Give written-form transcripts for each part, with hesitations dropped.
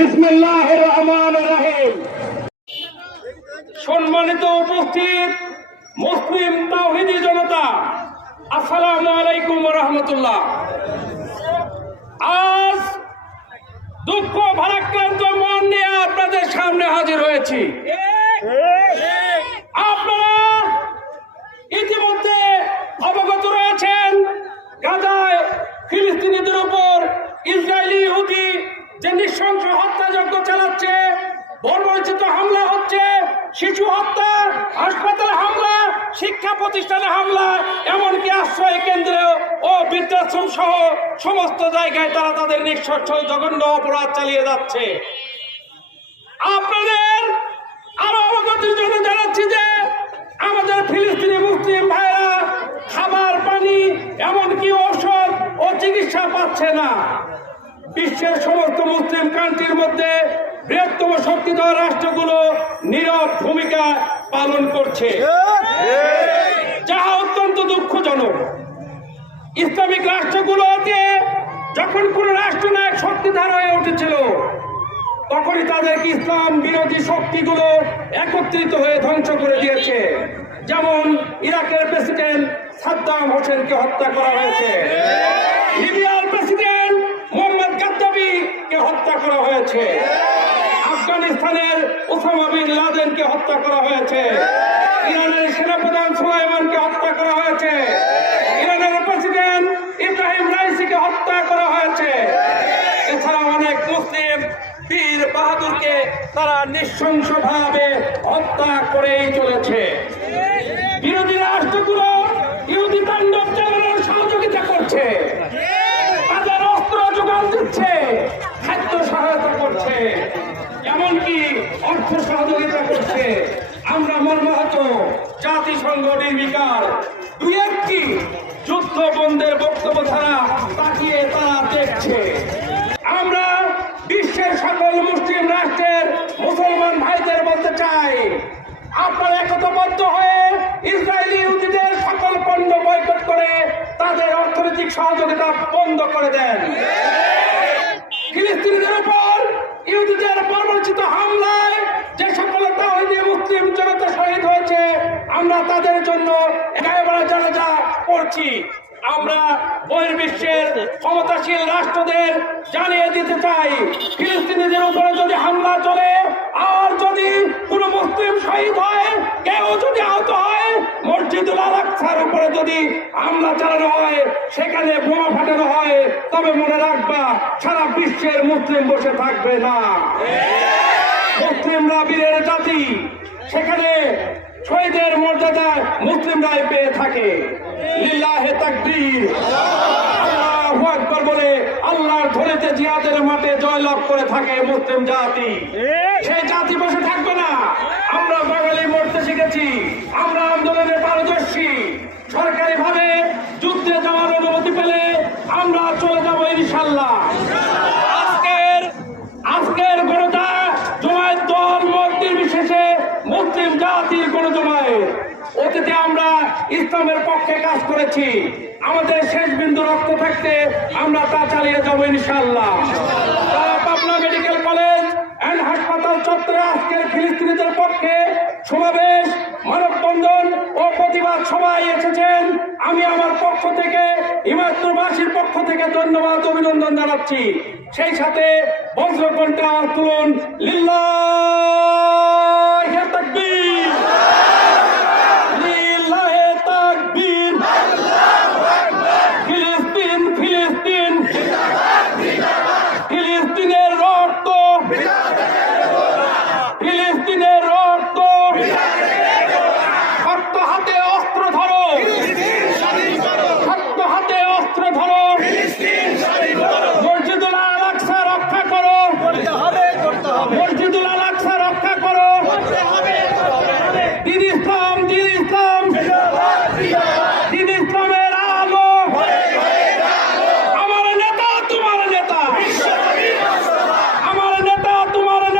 বিসমিল্লাহির রহমানির রহিম। সম্মানিত উপস্থিত মুসলিম তাওহীদি জনতা, আসসালামু আলাইকুম ওয়া রাহমাতুল্লাহ। আজ দুঃখ ভারাক্রান্ত মন নিয়ে আপনাদের সামনে হাজির হয়েছি। আপনারা ইতিমধ্যে অবগত রয়েছেন, গাজায় ফিলিস্তিনিদের উপর ইসরায়েলি ইহুদি যে নৃশংস হত্যাযজ্ঞ চালাচ্ছে, বর্বরোচিত হামলা হচ্ছে, শিশু হত্যা, হাসপাতালে হামলা, শিক্ষা প্রতিষ্ঠানে হামলা, এমনকি আশ্রয় কেন্দ্র ও বৃদ্ধাশ্রম সহ সমস্ত জায়গায় তারা তাদের নিঃস্বার্থ জঘন্য অপরাধ চালিয়ে যাচ্ছে। আপনাদের আরো অবগতির জন্য জানাচ্ছি যে আমাদের ফিলিস্তিনি মুসলিম ভাইরা খাবার, পানি, এমনকি ঔষধ ও চিকিৎসা পাচ্ছে না। বিশ্বের সমস্ত মুসলিম কান্ট্রির মধ্যে বৃহত্তম শক্তিধর রাষ্ট্রগুলো নীরব ভূমিকা পালন করছে, যাহা অত্যন্ত দুঃখজনক। ইসলামিক রাষ্ট্রগুলোতে যখন কোন রাষ্ট্রনায়ক শক্তিধর হয়ে উঠেছিল, তখনই তাদেরকে ইসলাম বিরোধী শক্তিগুলো একত্রিত হয়ে ধ্বংস করে দিয়েছে। যেমন ইরাকের প্রেসিডেন্ট সাদ্দাম হোসেনকে হত্যা করা হয়েছে, লিবিয়ার প্রেসিডেন্ট মোহাম্মদ গাদ্দাফিকে হত্যা করা হয়েছে, আফগানিস্তানের ওসামা বিন লাদেনকে হত্যা করা হয়েছে, ইরানের সেনাপ্রধান সুলাইমানকে হত্যা করা হয়েছে, ইরানের প্রেসিডেন্ট ইব্রাহিম রাইসিকে হত্যা করা হয়েছে। এছাড়া অনেক মুসলিম বীর বাহাদুরকে তারা নৃশংসভাবে হত্যা করেই চলেছে। বিরোধী রাষ্ট্রগুলো ইহুদি তাণ্ডব চালানোর সহযোগিতা করছে, তাদের অস্ত্র যোগান দিচ্ছে, খাদ্য সহায়তা করছে, এমনকি অর্থ সহযোগিতা করছে। আমরা মর্মাহত, জাতিসংঘ নির্বিকার, দুই একটি যুদ্ধ বন্ধের বক্তব্য ছাড়া তাকিয়ে তারা দেখছে। আমরা বিশ্বের সকল মুসলিম রাষ্ট্রের মুসলমান ভাইদের বলতে চাই, আপনারা একতাবদ্ধ হয়ে ইসরায়েলি ইহুদিদের সকল পণ্য বয়কট করে তাদের অর্থনৈতিক সহযোগিতা বন্ধ করে দেন। ফিলিস্তিনিদের উপর ইহুদিদের বর্বরোচিত হামলায় যে সকল তাওহীদি মুসলিম জনতা শহীদ হয়েছে, আমরা তাদের জন্য একেবারে জানাজা পড়ছি। আমরা বহির্বিশ্বের ক্ষমতাশীল রাষ্ট্রদের জানিয়ে দিতে চাই, ফিলিস্তিনিদের উপরে যদি হামলা চলে আর যদি কোনো মুসলিম শহীদ হয়, কেউ যদি আহত হয়, মসজিদুল আল আকসার উপরে যদি হামলা চালানো হয়, সেখানে বোমা ফাটানো হয়, তবে মনে রাখবা সারা বিশ্বের মুসলিম বসে থাকবে না। মুসলিমরা বীরের জাতি, সেখানে শহীদের মর্যাদা মুসলিমরাই পেয়ে থাকে। লিল্লাহে তাকবীর, আল্লাহু আকবার বলে আল্লাহর ধরেতে জিহাদের মাঠে জয়লাভ করে থাকে মুসলিম জাতি। সেই জাতি বসে থাকবে না। আমরা বাঙালি মরতে শিখেছি, আমরা আন্দোলনে পারদর্শী। সরকারি ভাবে যুদ্ধে যাওয়ার অনুমতি পেলে আমরা চলে যাব ইনশাআল্লাহ। আজকের গণতা জমায়েত দল মত নির্বিশেষে মুসলিম জাতির গণজমায়েত, অতীতে আমরা ইসলামের পক্ষে কাজ করেছি। আমাদের শেষ বিন্দু রক্ত থাকতে আমরা তা চালিয়ে যাবো ইনশাআল্লাহ। পাবনা মেডিকেল কলেজ এন্ড হাসপাতাল চত্বরে আজকের ফিলিস্তিনিদের পক্ষে সমাবেশ, মানববন্ধন ও প্রতিবাদ সবাই এসেছেন। আমি আমার পক্ষ থেকে, হিমায়তপুরবাসীর পক্ষ থেকে ধন্যবাদ, অভিনন্দন জানাচ্ছি। সেই সাথে বজ্রকণ্ঠে আওয়াজ তুলুন, লিল্লাহে তাকবীর, লিল্লাহে তাকবীর, ফিলিস্তিন, ফিলিস্তিন, ফিলিস্তিনের রক্ত, ফিলিস্তিনের রক্ত, শক্ত হাতে অস্ত্র ধরো, শক্ত হাতে অস্ত্র ধরো, মসজিদুল আল আকসা রক্ষা করো, মসজিদুল আল আকসা রক্ষা করো, দিন ইসলাম, দিন ইসলাম, দিন ইসলামের আলো, আমার নেতা তোমার নেতা, আমার নেতা তোমার নেতা।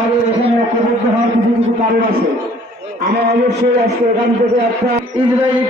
আমাদের এখানে ঐক্যবদ্ধ হওয়ার কিছু কিছু কারণ আছে। আমরা অবশ্যই আজকে এখান থেকে একটা ইসরায়েলি